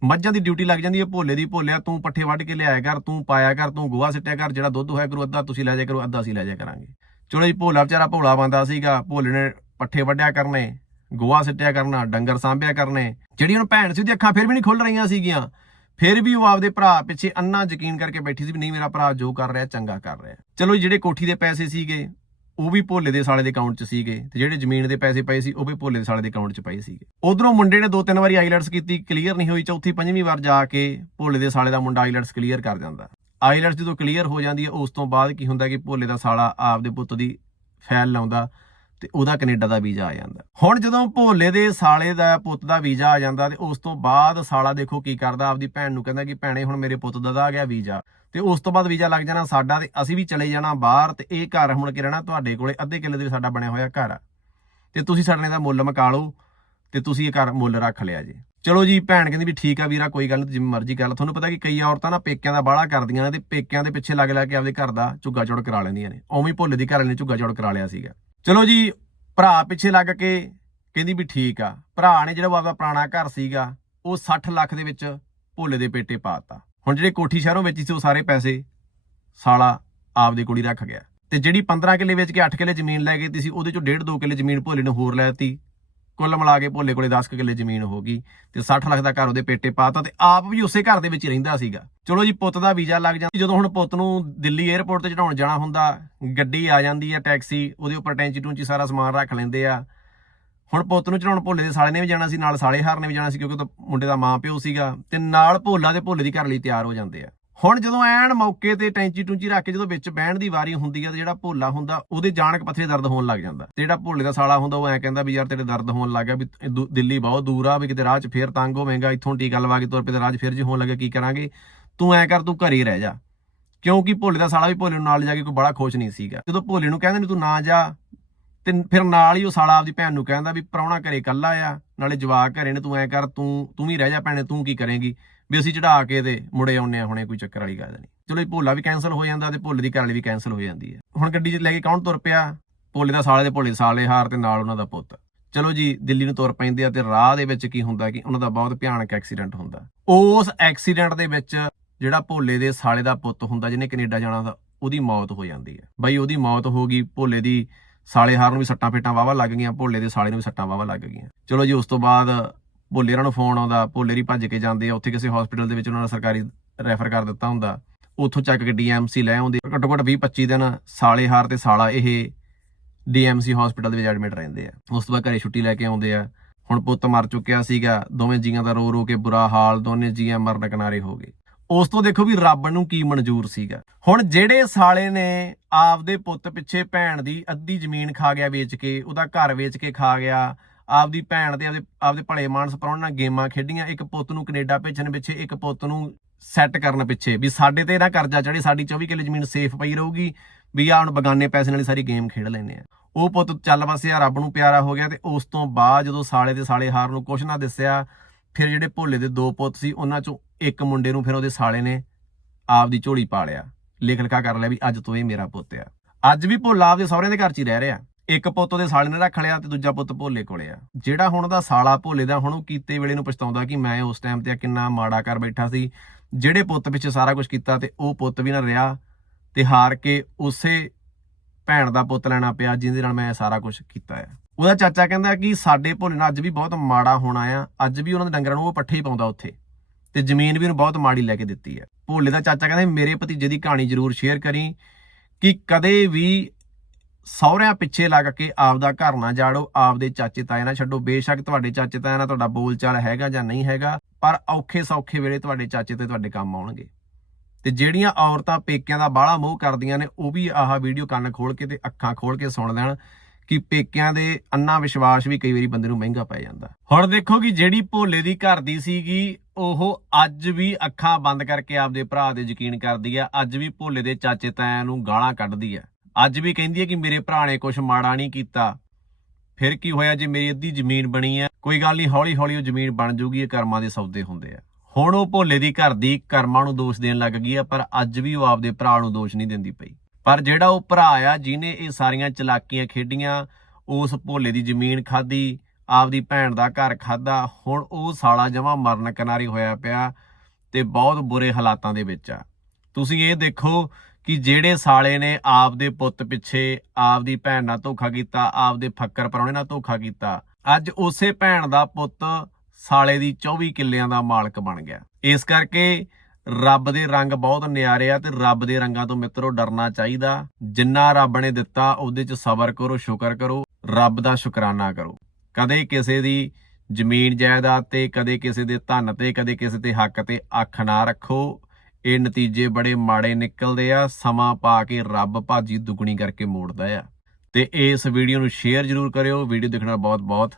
ਮੱਝਾਂ ਦੀ ਡਿਊਟੀ ਲੱਗ ਜਾਂਦੀ ਹੈ ਭੋਲੇ ਦੀ ਭੋਲਿਆ ਤੂੰ ਪੱਠੇ ਵੱਢ ਕੇ ਲਿਆਇਆ ਕਰ ਤੂੰ ਪਾਇਆ ਕਰ ਤੂੰ ਗੋਹਾ ਸਿੱਟਿਆ ਕਰ ਜਿਹੜਾ ਦੁੱਧ ਹੋਇਆ ਕਰੂ ਅੱਧਾ ਤੁਸੀਂ ਲੈ ਜਾਇਆ ਕਰੋ ਅੱਧਾ ਅਸੀਂ ਲੈ ਜਾਇਆ ਕਰਾਂਗੇ। ਚਲੋ ਜੀ ਭੋਲਾ ਵਿਚਾਰਾ ਭੋਲਾ ਬੰਦਾ ਸੀਗਾ ਭੋਲੇ ਨੇ ਪੱਠੇ ਵੱਢਿਆ ਕਰਨੇ ਗੋਹਾ ਸਿੱਟਿਆ ਕਰਨਾ ਡੰਗਰ ਸਾਂਭਿਆ ਕਰਨੇ ਜਿਹੜੀ ਹੁਣ ਭੈਣ ਸੀ ਉਹਦੀ ਅੱਖਾਂ ਫਿਰ ਵੀ ਨਹੀਂ ਖੁੱਲ ਰਹੀਆਂ ਸੀਗੀਆਂ। ਫਿਰ ਵੀ ਉਹ ਆਪਦੇ ਭਰਾ ਪਿੱਛੇ ਅੰਨਾ ਯਕੀਨ ਕਰਕੇ ਬੈਠੀ ਸੀ ਵੀ ਨਹੀਂ ਮੇਰਾ ਭਰਾ ਜੋ ਕਰ ਰਿਹਾ ਚੰਗਾ ਕਰ ਰਿਹਾ। ਚਲੋ ਜੀ, ਜਿਹੜੇ ਕੋਠੀ ਦੇ ਪੈਸੇ ਸੀਗੇ ਉਹ ਵੀ ਭੋਲੇ ਦੇ ਸਾਲੇ ਦੇ ਅਕਾਊਂਟ 'ਚ ਸੀਗੇ ਤੇ ਜਿਹੜੇ ਜ਼ਮੀਨ ਦੇ ਪੈਸੇ ਪਏ ਸੀ, ਉਹ ਵੀ ਭੋਲੇ ਦੇ ਸਾਲੇ ਦੇ ਅਕਾਊਂਟ 'ਚ ਪਏ ਸੀਗੇ। ਉਧਰੋਂ ਮੁੰਡੇ ਨੇ ਦੋ ਤਿੰਨ ਵਾਰੀ ਆਈਲੈਟਸ ਕੀਤੀ ਕਲੀਅਰ ਨਹੀਂ ਹੋਈ, ਚੌਥੀ, ਪੰਜਵੀਂ ਵਾਰ ਜਾ ਕੇ ਭੋਲੇ ਦੇ ਸਾਲੇ ਦਾ ਮੁੰਡਾ ਆਈਲੈਟਸ ਕਲੀਅਰ ਕਰ ਜਾਂਦਾ ਆਈਲੈਟਸ ਜਦੋਂ ਕਲੀਅਰ ਹੋ ਜਾਂਦੀ ਹੈ, ਉਸ ਤੋਂ ਬਾਅਦ ਕੀ ਹੁੰਦਾ ਕਿ ਭੋਲੇ ਦਾ ਸਾਲਾ ਆਪਦੇ ਪੁੱਤ ਦੀ ਫੈਲ ਲਾਉਂਦਾ ਤੇ ਉਹਦਾ ਕੈਨੇਡਾ ਦਾ ਵੀਜ਼ਾ ਆ ਜਾਂਦਾ। ਹੁਣ ਜਦੋਂ ਭੋਲੇ ਦੇ ਸਾਲੇ ਦਾ ਪੁੱਤ ਦਾ ਵੀਜ਼ਾ ਆ ਜਾਂਦਾ ਤੇ ਉਸ ਤੋਂ ਬਾਅਦ ਸਾਲਾ ਦੇਖੋ ਕੀ ਕਰਦਾ, ਆਪਦੀ ਭੈਣ ਨੂੰ ਕਹਿੰਦਾ ਕਿ ਭੈਣੇ ਹੁਣ ਮੇਰੇ ਪੁੱਤ ਦਾ ਤਾਂ ਆ ਗਿਆ ਵੀਜ਼ਾ। ਤੇ ਉਸ ਤੋਂ ਬਾਅਦ ਵੀਜ਼ਾ ਲੱਗ ਜਾਣਾ ਸਾਡਾ ਤੇ ਅਸੀਂ ਵੀ ਚਲੇ ਜਾਣਾ ਬਾਹਰ ਤੇ ਇਹ ਘਰ ਹੁਣ ਕਿ ਰਹਿਣਾ ਤੁਹਾਡੇ ਕੋਲੇ ਅੱਧੇ ਕਿੱਲੇ ਦੇ ਸਾਡਾ ਬਣਿਆ ਹੋਇਆ ਘਰ ਆ। ਤੇ ਤੁਸੀਂ ਸਾਡੇ ਦਾ ਮੁੱਲ ਮਕਾ ਲਓ ਤੇ ਤੁਸੀਂ ਇਹ ਘਰ ਮੁੱਲ ਰੱਖ ਲਿਆ ਜੀ। ਚਲੋ ਜੀ, ਭੈਣ ਕਹਿੰਦੀ ਵੀ ਠੀਕ ਆ ਵੀਰਾ, ਕੋਈ ਗੱਲ ਨਹੀਂ ਜਿਵੇਂ ਮਰਜ਼ੀ ਗੱਲ ਤੁਹਾਨੂੰ ਪਤਾ ਕਿ ਕਈ ਔਰਤਾਂ ਨਾ ਪੇਕਿਆਂ ਦਾ ਬਾਹਲਾ ਕਰਦੀਆਂ ਨੇ ਤੇ ਪੇਕਿਆਂ ਦੇ ਪਿੱਛੇ ਲੱਗ ਲੱਗ ਕੇ ਆਪਦੇ ਘਰ ਦਾ ਝੁੱਗਾ ਚੌੜ ਕਰਾ ਲੈਂਦੀਆਂ ਨੇ। ਉਵੇਂ ਹੀ ਭੁੱਲੇ ਦੀ ਘਰ ਵਾਲੇ ਨੇ ਝੁੱਗਾ ਚੌੜ ਕਰਾ ਲਿਆ ਸੀਗਾ। ਚਲੋ ਜੀ, ਭਰਾ ਪਿੱਛੇ ਲੱਗ ਕੇ ਕਹਿੰਦੀ ਵੀ ਠੀਕ ਆ। ਭਰਾ ਨੇ ਜਿਹੜਾ ਉਹ ਆਪਦਾ ਪੁਰਾਣਾ ਘਰ ਸੀਗਾ, ਉਹ 60 ਲੱਖ ਦੇ ਵਿੱਚ ਭੋਲੇ ਦੇ ਪੇਟੇ ਪਾਤਾ ਹੁਣ ਜਿਹੜੇ ਕੋਠੀ ਸ਼ਹਿਰੋਂ ਵੇਚੀ ਸੀ ਉਹ ਸਾਰੇ ਪੈਸੇ ਸਾਲਾ ਆਪਦੇ ਕੋਲ ਹੀ ਰੱਖ ਗਿਆ। ਤੇ ਜਿਹੜੀ 15 ਕਿੱਲੇ ਵੇਚ ਕੇ 8 ਕਿੱਲੇ ਜ਼ਮੀਨ ਲੈ ਗਈ ਸੀ, ਉਹਦੇ ਚੋਂ 1.5 2 ਕਿੱਲੇ ਜ਼ਮੀਨ ਭੋਲੇ ਨੂੰ ਹੋਰ ਲੈਤੀ ਕੁੱਲ ਮਿਲਾ ਕੇ ਭੋਲੇ ਕੋਲੇ 10 ਕੁ ਕਿੱਲੇ ਜ਼ਮੀਨ ਹੋ ਗਈ ਤੇ 60 ਲੱਖ ਦਾ ਘਰ ਉਹਦੇ ਪੇਟੇ ਪਾਤਾ ਤੇ ਆਪ ਵੀ ਉਸੇ ਘਰ ਦੇ ਵਿੱਚ ਹੀ ਰਹਿੰਦਾ ਸੀਗਾ। ਚਲੋ ਜੀ, ਪੁੱਤ ਦਾ ਵੀਜ਼ਾ ਲੱਗ ਜਾਂਦਾ। ਜਦੋਂ ਹੁਣ ਪੁੱਤ ਨੂੰ ਦਿੱਲੀ 에ਅਰਪੋਰਟ ਤੇ ਚੜਾਉਣ ਜਾਣਾ ਹੁੰਦਾ, ਗੱਡੀ ਆ ਜਾਂਦੀ ਆ ਟੈਕਸੀ, ਉਹਦੇ ਉੱਪਰ ਟੈਂਚੀ ਟੂੰਚੀ ਸਾਰਾ ਸਮਾਨ ਰੱਖ ਲੈਂਦੇ ਆ। ਹੁਣ ਪੁੱਤ ਨੂੰ ਚੜਾਉਣ ਭੋਲੇ ਦੇ ਸਾਲੇ ਨੇ ਵੀ ਜਾਣਾ ਸੀ, ਨਾਲ ਸਾਲੇ ਹਾਰ ਨੇ ਵੀ ਜਾਣਾ ਸੀ ਕਿਉਂਕਿ ਉਹ ਤਾਂ ਮੁੰਡੇ ਦਾ ਮਾਂ ਪਿਓ ਸੀਗਾ ਤੇ ਨਾਲ ਭੋਲਾ ਦੇ ਭੋਲੇ ਦੀ ਘਰ ਲਈ ਤਿਆਰ ਹੋ ਜਾਂਦੇ ਆ। ਹੁਣ ਜਦੋਂ ਐਨ ਮੌਕੇ ਤੇ ਟੈਂਚੀ ਟੁੰਚੀ ਰੱਖ ਕੇ ਜਦੋਂ ਵਿੱਚ ਬਹਿਣ ਦੀ ਵਾਰੀ ਹੁੰਦੀ ਆ ਤੇ ਜਿਹੜਾ ਭੋਲਾ ਹੁੰਦਾ, ਉਹਦੇ ਜਾਣਕ ਪੱਥੇ ਦਰਦ ਹੋਣ ਲੱਗ ਜਾਂਦਾ। ਤੇ ਜਿਹੜਾ ਭੋਲੇ ਦਾ ਸਾਲਾ ਹੁੰਦਾ, ਉਹ ਐ ਕਹਿੰਦਾ ਵੀ ਯਾਰ ਤੇਰੇ ਦਰਦ ਹੋਣ ਲੱਗ ਗਿਆ ਵੀ ਦੂ- ਦਿੱਲੀ ਬਹੁਤ ਦੂਰ ਆ, ਵੀ ਕਿਤੇ ਰਾਹ 'ਚ ਫੇਰ ਤੰਗ ਹੋਵੇਂਗਾ, ਇੱਥੋਂ ਟੀਕਾ ਲਵਾ ਕੇ ਤੁਰ ਪਏ ਤੇ ਰਾਹ 'ਚ ਫੇਰ ਜੇ ਹੋਣ ਲੱਗੇ ਕੀ ਕਰਾਂਗੇ? ਤੂੰ ਐ ਕਰ, ਤੂੰ ਘਰੇ ਹੀ ਰਹਿ ਜਾ। ਕਿਉਂਕਿ ਭੋਲੇ ਦਾ ਸਾਲਾ ਵੀ ਭੋਲੇ ਨੂੰ ਨਾਲ ਜਾ ਕੇ ਕੋਈ ਬੜਾ ਖੁਸ਼ ਨਹੀਂ ਸੀਗਾ। ਜਦੋਂ ਭੋਲੇ ਨੂੰ ਕਹਿੰਦੇ ਨੇ ਤੂੰ ਨਾ ਜਾ ਤੇ ਫਿਰ ਨਾਲ ਹੀ ਉਹ ਸਾਲਾ ਆਪਦੀ ਭੈਣ ਨੂੰ ਕਹਿੰਦਾ ਵੀ ਪ੍ਰਾਹੁਣਾ ਘਰੇ ਕੱਲਾ ਆ, ਨਾਲੇ ਜਵਾਕ ਘਰੇ ਨੇ, ਤੂੰ ਐ ਕਰ, ਤੂੰ ਤੂੰ ਵੀ ਰਹਿ ਜਾ ਭੈਣੇ, ਤੂੰ ਕੀ ਕਰੇਂਗੀ? ਵੀ ਅਸੀਂ ਚੜਾ ਕੇ ਤੇ ਮੁੜੇ ਆਉਨੇ ਆ ਹੁਣੇ ਕੋਈ ਚੱਕਰ ਵਾਲੀ ਗੱਲ ਨਹੀਂ। ਚਲੋ ਇਹ ਭੋਲਾ ਵੀ ਕੈਨਸਲ ਹੋ ਜਾਂਦਾ ਤੇ ਭੋਲੇ ਦੀ ਘਰ ਵਾਲੀ ਵੀ ਕੈਨਸਲ ਹੋ ਜਾਂਦੀ ਹੈ। ਹੁਣ ਗੱਡੀ 'ਚ ਲੈ ਕੇ ਕੌਣ ਤੁਰ ਪਿਆ? ਭੋਲੇ ਦਾ ਸਾਲੇ ਦੇ ਭੋਲੇ ਸਾਲੇ ਹਾਰ ਤੇ ਨਾਲ ਉਹਨਾਂ ਦਾ ਪੁੱਤ। ਚਲੋ ਜੀ, ਦਿੱਲੀ ਨੂੰ ਤੁਰ ਪੈਂਦੇ ਆ ਤੇ ਰਾਹ ਦੇ ਵਿੱਚ ਕੀ ਹੁੰਦਾ ਕਿ ਉਹਨਾਂ ਦਾ ਬਹੁਤ ਭਿਆਨਕ ਐਕਸੀਡੈਂਟ ਹੁੰਦਾ। ਉਸ ਐਕਸੀਡੈਂਟ ਦੇ ਵਿੱਚ ਜਿਹੜਾ ਭੋਲੇ ਦੇ ਸਾਲੇ ਦਾ ਪੁੱਤ ਹੁੰਦਾ, ਜਿਹਨੇ ਕੈਨੇਡਾ ਜਾਣਾ ਉਹਦੀ ਮੌਤ ਹੋ ਜਾਂਦੀ ਹੈ। ਬਾਈ ਉਹਦੀ ਮੌਤ ਹੋ ਗਈ, ਭੋਲੇ ਦੀ ਸਾਲੇ ਹਾਰ ਨੂੰ ਵੀ ਸੱਟਾਂ ਫੇਟਾਂ ਵਾਵਾ ਲੱਗ ਗਈਆਂ, ਭੋਲੇ ਦੇ ਸਾਲੇ ਨੂੰ ਵੀ ਸੱਟਾਂ ਵਾਵਾ ਲੱਗ ਗਈਆਂ। ਚਲੋ ਜੀ, ਉਸ ਤੋਂ ਬਾਅਦ ਭੋਲੇ ਰਾਂ ਨੂੰ ਫੋਨ ਆਉਂਦਾ, ਭੋਲੇ ਰੀ ਭੱਜ ਕੇ ਜਾਂਦੇ ਆ, ਉੱਥੇ ਕਿਸੇ ਹਸਪੀਟਲ ਦੇ ਵਿੱਚ ਉਹਨਾਂ ਨੂੰ ਸਰਕਾਰੀ ਰੈਫਰ ਕਰ ਦਿੱਤਾ ਹੁੰਦਾ। ਉੱਥੋਂ ਚੱਕ ਕੇ ਡੀਐਮਸੀ ਲੈ ਆਉਂਦੇ। ਘੱਟੋ ਘੱਟ 20 25 ਦਿਨ ਸਾਲੇ ਹਾਰ ਤੇ ਸਾਲਾ ਇਹ ਡੀਐਮਸੀ ਹਸਪੀਟਲ ਦੇ ਵਿੱਚ ਐਡਮਿਟ ਰਹਿੰਦੇ ਆ। ਉਸ ਤੋਂ ਬਾਅਦ ਘਰੇ ਛੁੱਟੀ ਲੈ ਕੇ ਆਉਂਦੇ ਆ। ਹੁਣ ਪੁੱਤ ਮਰ ਚੁੱਕਿਆ ਸੀਗਾ, ਦੋਵੇਂ ਜੀਆਂ ਦਾ ਰੋ ਰੋ ਕੇ ਬੁਰਾ ਹਾਲ, ਦੋਨੇ ਜੀਆਂ ਮਰਨ ਕਿਨਾਰੇ ਹੋ ਗਏ। ਉਸ ਤੋਂ ਦੇਖੋ ਵੀ ਰੱਬ ਨੂੰ ਕੀ ਮਨਜ਼ੂਰ ਸੀਗਾ। ਹੁਣ ਜਿਹੜੇ ਸਾਲੇ ਨੇ ਆਪਦੇ ਪੁੱਤ ਪਿੱਛੇ ਭੈਣ ਦੀ ਅੱਧੀ ਜ਼ਮੀਨ ਖਾ ਗਿਆ ਵੇਚ ਕੇ, ਉਹਦਾ ਘਰ ਵੇਚ ਕੇ ਖਾ ਗਿਆ, ਆਪਦੀ ਭੈਣ ਤੇ ਆਪਦੇ ਆਪਦੇ ਭਲੇ ਮਾਨਸ ਪਰਾਉਣ ਨਾਲ ਗੇਮਾਂ ਖੇਡੀਆਂ, ਇੱਕ ਪੁੱਤ ਨੂੰ ਕੈਨੇਡਾ ਭੇਜਣ ਪਿੱਛੇ, ਇੱਕ ਪੁੱਤ ਨੂੰ ਸੈੱਟ ਕਰਨ ਪਿੱਛੇ, ਵੀ ਸਾਡੇ ਤੇ ਨਾ ਕਰਜ਼ਾ ਚੜੇ ਸਾਡੀ 24 ਕਿੱਲੇ ਜ਼ਮੀਨ ਸੇਫ ਪਈ ਰਹੂਗੀ, ਵੀ ਆ ਹੁਣ ਬਗਾਨੇ ਪੈਸੇ ਨਾਲ ਸਾਰੀ ਗੇਮ ਖੇਡ ਲੈਨੇ ਆ। ਉਹ ਪੁੱਤ ਚੱਲ ਵਸਿਆ ਰੱਬ ਨੂੰ ਪਿਆਰਾ ਹੋ ਗਿਆ ਤੇ ਉਸ ਤੋਂ ਬਾਅਦ ਜਦੋਂ ਸਾਲੇ ਦੇ ਸਾਲੇ ਹਾਰ ਨੂੰ ਕੁਛ ਨਾ ਦਿਸਿਆ, ਫਿਰ ਜਿਹੜੇ ਭੋਲੇ ਦੇ ਦੋ ਪੁੱਤ ਸੀ, ਉਹਨਾਂ ਚੋਂ ਇੱਕ ਮੁੰਡੇ ਨੂੰ ਫਿਰ ਉਹਦੇ ਸਾਲੇ ਨੇ ਆਪ ਦੀ ਝੋਲੀ ਪਾ ਲਿਆ। ਲਿਖ ਲਿਖਾ ਕਰ ਲਿਆ ਵੀ ਅੱਜ ਤੋਂ ਇਹ ਮੇਰਾ ਪੁੱਤ ਆ। ਅੱਜ ਵੀ ਭੋਲਾ ਆਪਦੇ ਸਹੁਰੇ ਦੇ ਘਰ 'ਚ ਹੀ ਰਹਿ ਰਿਹਾ। ਇੱਕ ਪੁੱਤ ਉਹਦੇ ਸਾਲੇ ਨੇ ਰੱਖ ਲਿਆ ਤੇ ਦੂਜਾ ਪੁੱਤ ਭੋਲੇ ਕੋਲੇ ਆ। ਜਿਹੜਾ ਹੁਣ ਉਹਦਾ ਸਾਲਾ ਭੋਲੇ ਦਾ ਹੁਣ ਉਹ ਕੀਤੇ ਵੇਲੇ ਨੂੰ ਪਛਤਾਉਂਦਾ ਕਿ ਮੈਂ ਉਸ ਟਾਈਮ ਤੇ ਕਿੰਨਾ ਮਾੜਾ ਕਰ ਬੈਠਾ ਸੀ। ਜਿਹੜੇ ਪੁੱਤ ਪਿੱਛੇ ਸਾਰਾ ਕੁਝ ਕੀਤਾ ਤੇ ਉਹ ਪੁੱਤ ਵੀ ਨਾ ਰਿਹਾ ਤੇ ਹਾਰ ਕੇ ਉਸੇ ਭੈਣ ਦਾ ਪੁੱਤ ਲੈਣਾ ਪਿਆ ਜਿਹਦੇ ਨਾਲ ਮੈਂ ਸਾਰਾ ਕੁਝ ਕੀਤਾ ਹੈ ਉਹਦਾ ਚਾਚਾ ਕਹਿੰਦਾ ਕਿ ਸਾਡੇ ਭੋਲੇ ਨਾਲ ਅੱਜ ਵੀ ਬਹੁਤ ਮਾੜਾ ਹੋਣਾ ਆ। ਅੱਜ ਵੀ ਉਹਨਾਂ ਦੇ ਡੰਗਰਾਂ ਨੂੰ ਉਹ ਪੱਠੇ ਹੀ ਪਾਉਂਦਾ ਉੱਥੇ। ਤੇ ਜ਼ਮੀਨ ਵੀ ਉਹਨੂੰ ਬਹੁਤ ਮਾੜੀ ਲੈ ਕੇ ਦਿੱਤੀ ਹੈ। ਭੋਲੇ ਦਾ ਚਾਚਾ ਕਹਿੰਦਾ ਮੇਰੇ ਭਤੀਜੇ ਦੀ ਕਹਾਣੀ ਜ਼ਰੂਰ ਸ਼ੇਅਰ ਕਰੀ ਕਿ ਕਦੇ ਵੀ ਸਹੁਰਿਆਂ ਪਿੱਛੇ ਲੱਗ ਕੇ ਆਪਦਾ ਘਰ ਨਾ ਜਾੜੋ, ਆਪਦੇ ਚਾਚੇ ਤਾਏ ਨਾ ਛੱਡੋ। ਬੇਸ਼ੱਕ ਤੁਹਾਡੇ ਚਾਚੇ ਤਾਏ ਨਾਲ ਤੁਹਾਡਾ ਬੋਲਚਾਲ ਹੈਗਾ ਜਾਂ ਨਹੀਂ ਹੈਗਾ, ਪਰ ਔਖੇ ਸੌਖੇ ਵੇਲੇ ਤੁਹਾਡੇ ਚਾਚੇ ਤੇ ਤੁਹਾਡੇ ਕੰਮ ਆਉਣਗੇ। ਤੇ ਜਿਹੜੀਆਂ ਔਰਤਾਂ ਪੇਕਿਆਂ ਦਾ ਬਾਹਲਾ ਮੋਹ ਕਰਦੀਆਂ ਨੇ, ਉਹ ਵੀ ਆਹ ਵੀਡੀਓ ਕੰਨ ਖੋਲ ਕੇ ਤੇ ਅੱਖਾਂ ਖੋਲ ਕੇ ਸੁਣ ਲੈਣ। ਕਿ ਪੇਕਿਆਂ ਦੇ ਅੰਨਾ ਵਿਸ਼ਵਾਸ ਵੀ ਕਈ ਵਾਰੀ ਬੰਦੇ ਨੂੰ ਮਹਿੰਗਾ ਪੈ ਜਾਂਦਾ। ਹੁਣ ਦੇਖੋ ਕਿ ਜਿਹੜੀ ਭੋਲੇ ਦੀ ਘਰ ਦੀ ਸੀਗੀ, ਉਹ ਅੱਜ ਵੀ ਅੱਖਾਂ ਬੰਦ ਕਰਕੇ ਆਪਦੇ ਭਰਾ ਤੇ ਯਕੀਨ ਕਰਦੀ ਆ। ਅੱਜ ਵੀ ਭੋਲੇ ਦੇ ਚਾਚੇ ਤਾਇਆਂ ਨੂੰ ਗਾਲਾਂ ਕੱਢਦੀ ਆ। ਅੱਜ ਵੀ ਕਹਿੰਦੀ ਹੈ ਕਿ ਮੇਰੇ ਭਰਾ ਨੇ ਕੁਝ ਮਾੜਾ ਨਹੀਂ ਕੀਤਾ। ਫਿਰ ਕੀ ਹੋਇਆ ਜੇ ਮੇਰੀ ਅੱਧੀ ਜ਼ਮੀਨ ਬਣੀ ਆ? ਕੋਈ ਗੱਲ ਨਹੀਂ ਹੌਲੀ ਹੌਲੀ ਉਹ ਜ਼ਮੀਨ ਬਣ ਜੂਗੀ, ਇਹ ਕਰਮਾਂ ਦੇ ਸੌਦੇ ਹੁੰਦੇ ਆ। ਹੁਣ ਉਹ ਭੋਲੇ ਦੀ ਘਰ ਦੀ ਕਰਮਾਂ ਨੂੰ ਦੋਸ਼ ਦੇਣ ਲੱਗ ਗਈ ਆ, ਪਰ ਅੱਜ ਵੀ ਉਹ ਆਪਦੇ ਭਰਾ ਨੂੰ ਦੋਸ਼ ਨਹੀਂ ਦਿੰਦੀ ਪਈ। ਪਰ ਜਿਹੜਾ ਉਹ ਭਰਾ ਆ, ਜਿਹਨੇ ਇਹ ਸਾਰੀਆਂ ਚਲਾਕੀਆਂ ਖੇਡੀਆਂ, ਉਸ ਭੋਲੇ ਦੀ ਜ਼ਮੀਨ ਖਾਦੀ ਆਪਦੀ ਭੈਣ ਦਾ ਘਰ ਖਾਦਾ ਹੁਣ ਉਹ ਸਾਲਾ ਜਮਾ ਮਰਨ ਕਿਨਾਰੀ ਹੋਇਆ ਪਿਆ ਤੇ ਬਹੁਤ ਬੁਰੇ ਹਾਲਾਤਾਂ ਦੇ ਵਿੱਚ ਆ। ਤੁਸੀਂ ਇਹ ਦੇਖੋ ਕਿ ਜਿਹੜੇ ਸਾਲੇ ਨੇ ਆਪਦੇ ਪੁੱਤ ਪਿੱਛੇ ਆਪਦੀ ਭੈਣ ਨਾਲ ਧੋਖਾ ਕੀਤਾ, ਆਪਦੇ ਫੱਕਰ ਪਰੌਣੇ ਨਾਲ ਧੋਖਾ ਕੀਤਾ, ਅੱਜ ਉਸੇ ਭੈਣ ਦਾ ਪੁੱਤ ਸਾਲੇ ਦੀ 24 ਕਿੱਲਿਆਂ ਦਾ ਮਾਲਕ ਬਣ ਗਿਆ। ਇਸ ਕਰਕੇ ਰੱਬ ਦੇ ਰੰਗ ਬਹੁਤ ਨਿਆਰੇ ਆ ਤੇ ਰੱਬ ਦੇ ਰੰਗਾਂ ਤੋਂ ਮਿੱਤਰੋ ਡਰਨਾ ਚਾਹੀਦਾ। ਜਿੰਨਾ ਰੱਬ ਨੇ ਦਿੱਤਾ, ਉਹਦੇ 'ਚ ਸਬਰ ਕਰੋ, ਸ਼ੁਕਰ ਕਰੋ, ਰੱਬ ਦਾ ਸ਼ੁਕਰਾਨਾ ਕਰੋ। ਕਦੇ ਕਿਸੇ ਦੀ ਜ਼ਮੀਨ ਜਾਇਦਾਦ ਤੇ, ਕਦੇ ਕਿਸੇ ਦੇ ਧਨ ਤੇ, ਕਦੇ ਕਿਸੇ ਦੇ ਹੱਕ ਤੇ ਅੱਖ ਨਾ ਰੱਖੋ। ਇਹ ਨਤੀਜੇ ਬੜੇ ਮਾੜੇ ਨਿਕਲਦੇ ਆ, ਸਮਾਂ ਪਾ ਕੇ ਰੱਬ ਭਾਜੀ ਦੁਗਣੀ ਕਰਕੇ ਮੋੜਦਾ ਆ। ਤੇ ਇਸ ਵੀਡੀਓ ਨੂੰ ਸ਼ੇਅਰ ਜ਼ਰੂਰ ਕਰਿਓ। ਵੀਡੀਓ ਦੇਖਣਾ ਬਹੁਤ ਬਹੁਤ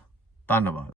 ਧੰਨਵਾਦ।